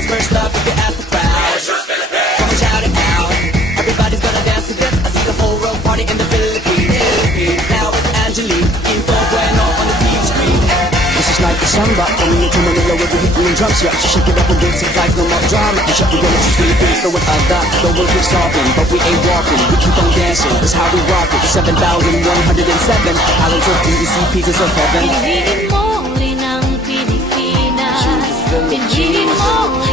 boys first love if you ask the crowd. Come and shout it out. Everybody's gonna dance to this. I see the whole world party in the Philippines. Now it's Angelique, Quinto Bueno on the TV screen. This is like the samba, coming into Manila with the hit and drums. Yeah, shake it up and dance it like no more drama. And shut the door, it's Philippines, throw it out that. The world keeps talking, but we ain't walking. We keep on dancing, that's how we rock it. 7,107 islands of PVC, pieces of heaven. Pinili mo rin ang Pilipinas. Pinili mo